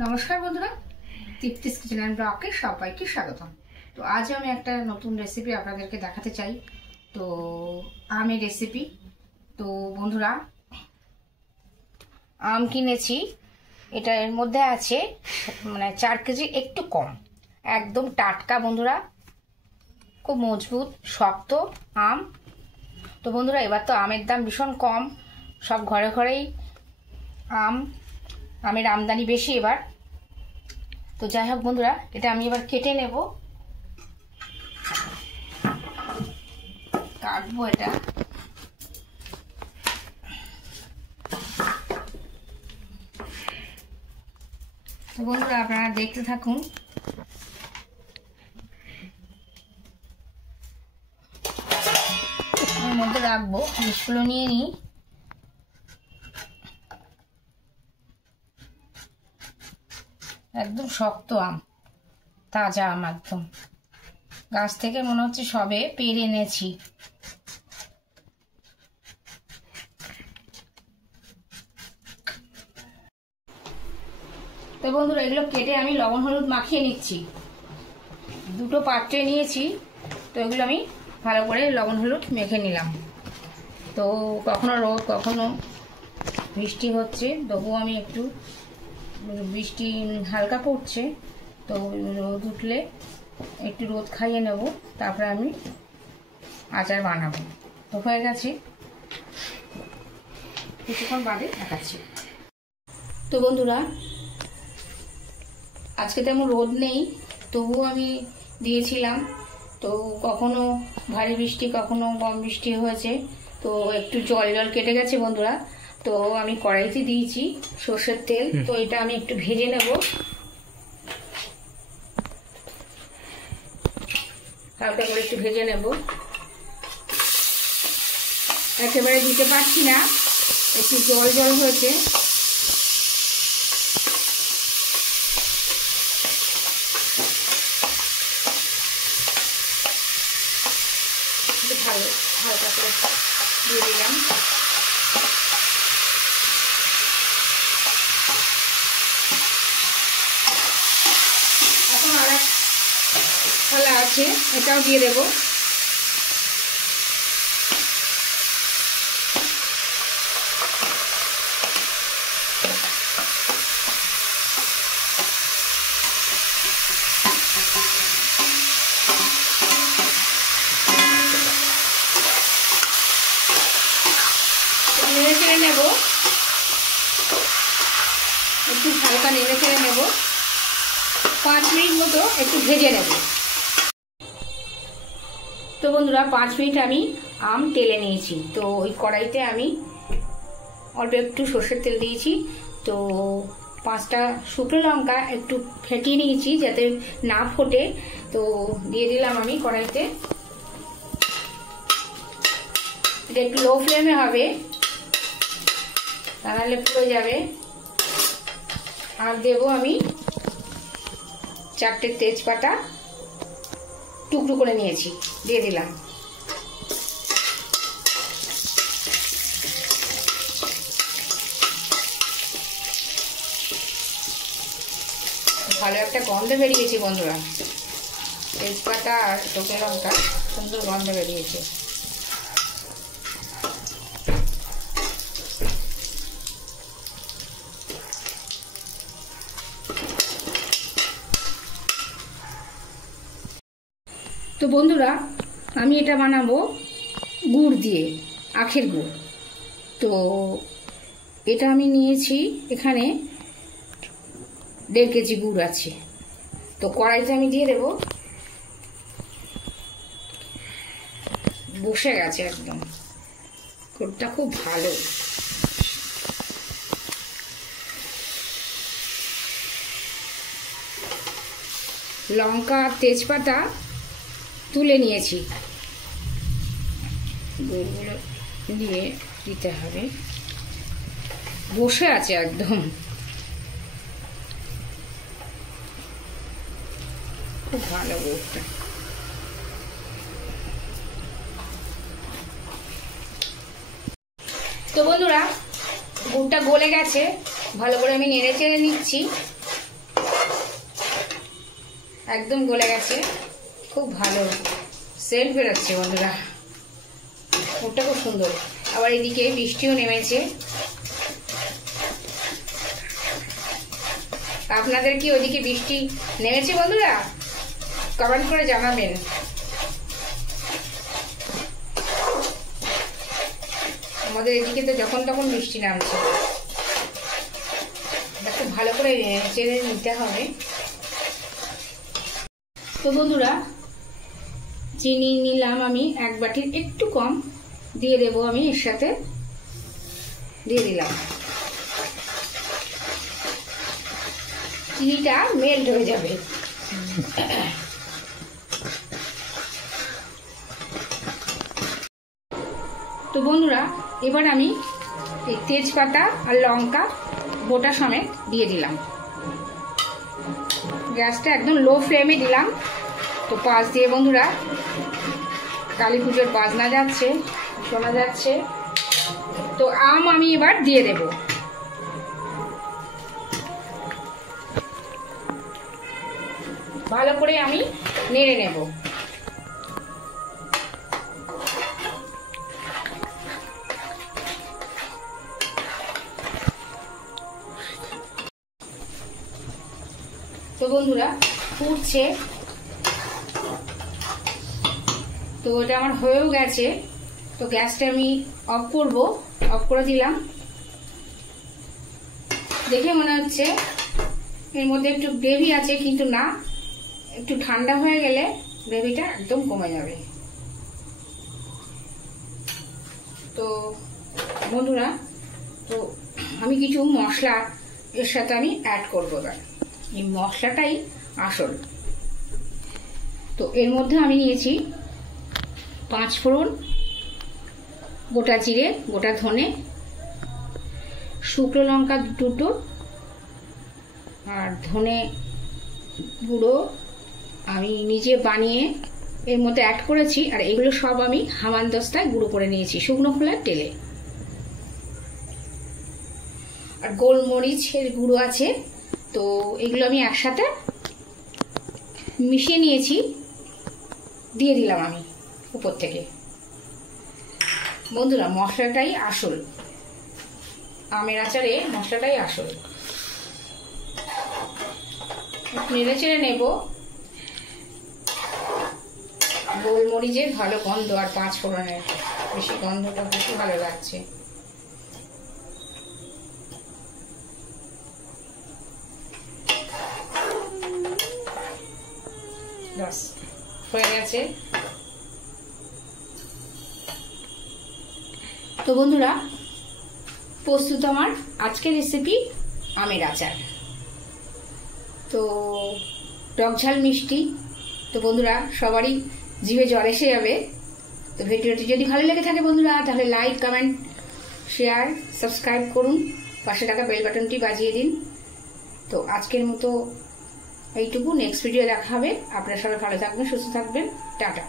নমস্কার বন্ধুরা, তৃপ্তিস kitchen and ব্লগে সবাইকে স্বাগতম। তো আজ আমি একটা নতুন রেসিপি আপনাদেরকে দেখাতে চাই। তো আমের রেসিপি। তো বন্ধুরা, আম কিনেছি, এটা এর মধ্যে আছে 4 কেজি একটু কম, একদম টাটকা বন্ধুরা, খুব মজবুত শক্ত আম। তো বন্ধুরা, এবার তো আমের দাম ভীষণ কম, সব ঘরে ঘরেই আমের আমদানি বেশি এবার। তো যাই হোক বন্ধুরা, এটা আমি এবার কেটে নেব, কাটবো এটা। তো বন্ধুরা, আপনারা দেখতে থাকুন। এর মধ্যে রাখবো, জিনিসগুলো নিয়ে নিই। একদম শক্ত আম, তাজা আম, একদম গাছ থেকে মনে হচ্ছে সবে পেড়ে এনেছি। তো বন্ধুরা, এগুলো কেটে আমি লবণ হলুদ মাখিয়ে নিচ্ছি। দুটো পাত্রে নিয়েছি, তো এগুলো আমি ভালো করে লবণ হলুদ মেখে নিলাম। তো কখনো রোদ কখনো বৃষ্টি হচ্ছে, তবুও আমি একটু, বৃষ্টি হালকা পড়ছে, তো রোদ উঠলে একটু রোদ খাইয়ে নেব, তারপরে আমি আচার বানাবো। তো হয়ে গেছে, কিছুক্ষণ বাদে দেখাচ্ছি। তো বন্ধুরা, আজকে তেমন রোদ নেই, তবুও আমি দিয়েছিলাম। তো কখনো ভারী বৃষ্টি কখনো কম বৃষ্টি হয়েছে, তো একটু জল জল কেটে গেছে বন্ধুরা। তো আমি কড়াইতে দিয়েছি সর্ষের তেল, তো এটা আমি একটু ভেজে নেব, হালকা করে একটু ভেজে নেব। একেবারে দিতে পারছি না, একটু জল জল হয়েছে। ভালো হালকা করে দিয়ে দিলাম। এখন আর এক থালা আছে, এটাও দিয়ে দেব। নেড়ে চেড়ে নেব, একটু হালকা নেড়ে চেড়ে নেব, 5 মিনিট মতো একটু ভেজে নেব। তো বন্ধুরা, 5 মিনিট আমি আম তেলে নিয়েছি। তো ওই কড়াইতে আমি অল্প একটু সর্ষের তেল দিয়েছি, তো 5টা শুকনো লঙ্কা একটু ফেটিয়ে নিয়েছি যাতে না ফোটে, তো দিয়ে দিলাম আমি কড়াইতে। এটা একটু লো ফ্লেমে হবে, তাহলে পুড়ে যাবে। আর দেবো আমি 4টে তেজপাতা টুকরো করে নিয়েছি, দিয়ে দিলাম। ভালো একটা গন্ধ বেরিয়েছে বন্ধুরা, তেজপাতা আর শুকনো লঙ্কা সুন্দর গন্ধ বেরিয়েছে। তো বন্ধুরা, আমি এটা বানাবো গুড় দিয়ে, আখের গুড়। তো এটা আমি নিয়েছি, এখানে 1.5 কেজি গুড় আছে। তো কড়াইতে আমি দিয়ে দেব, বসে গেছে একদম, গুড়টা খুব ভালো। লঙ্কা তেজপাতা তুলে নিয়েছি, গুড়গুলো দিয়ে দিতে হবে, বসে আছে একদম, খুব ভালো গুড়টা। তো বন্ধুরা, গুড়টা গলে গেছে, ভালো করে আমি নেড়ে চেড়ে নিচ্ছি। একদম গলে গেছে, খুব ভালো সেন্ট বেরোচ্ছে বন্ধুরা, ওটা খুব সুন্দর। আবার এদিকে বৃষ্টিও নেমেছে। আপনাদের কি ওইদিকে বৃষ্টি নেমেছে বন্ধুরা? কমেন্ট করে জানাবেন। আমাদের এদিকে তো যখন তখন বৃষ্টি নামছে, খুব ভালো করে চেড়ে নিতে হবে। তো বন্ধুরা, চিনি নিলাম আমি 1 বাটির একটু কম, দিয়ে দেবো আমি এর সাথে, দিয়ে দিলাম। চিনিটা মেল্ট হয়ে যাবে। তো বন্ধুরা, এবার আমি এই তেজপাতা আর লঙ্কা গোটা সমেত দিয়ে দিলাম। গ্যাসটা একদম লো ফ্লেমে দিলাম। তো পাশ দিয়ে বন্ধুরা কালী পুজোর বাজনা যাচ্ছে, শোনা যাচ্ছে। তো আম আমি এবার দিয়ে দেব। ভালো করে আমি নেড়ে নেব। তো বন্ধুরা ফুটছে, তো এটা আমার হয়েও গেছে। তো গ্যাসটা আমি অফ করব, অফ করে দিলাম। দেখে মনে হচ্ছে এর মধ্যে একটু গ্রেভি আছে, কিন্তু না, একটু ঠান্ডা হয়ে গেলে গ্রেভিটা একদম কমে যাবে। তো বন্ধুরা, তো আমি কিছু মশলা এর সাথে আমি অ্যাড করবো। এবার এই মশলাটাই আসল। তো এর মধ্যে আমি নিয়েছি 5 ফোড়ন, গোটা জিরে, গোটা ধনে, শুকনো লঙ্কা 2টো, আর ধনে গুঁড়ো আমি নিজে বানিয়ে এর মধ্যে অ্যাড করেছি। আর এগুলো সব আমি হামানদস্তায় গুঁড়ো করে নিয়েছি শুকনো খোলার তেলে। আর গোলমরিচের গুঁড়ো আছে, তো এগুলো আমি একসাথে মিশিয়ে নিয়েছি, দিয়ে দিলাম আমি উপর থেকে। বন্ধুরা, মশলাটাই আসল, আমের আচারে মশলাটাই আসল। নেড়ে চেড়ে নেব। গোলমরিচের ভালো গন্ধ আর 5 ফোড়নের বেশি গন্ধটা বেশি ভালো লাগছে। বাস হয়ে গেছে। তো বন্ধুরা, প্রস্তুত আমার আজকের রেসিপি আমের আচার। তো টক ঝাল মিষ্টি। তো বন্ধুরা, সবারই জিভে জল এসে যাবে। তো ভিডিওটি যদি ভালো লেগে থাকে বন্ধুরা, তাহলে লাইক, কমেন্ট, শেয়ার, সাবস্ক্রাইব করুন, পাশে থাকা বেল বাটনটি বাজিয়ে দিন। তো আজকের মতো এইটুকু, নেক্সট ভিডিও দেখা হবে। আপনারা সবাই ভালো থাকবেন, সুস্থ থাকবেন, টাটা।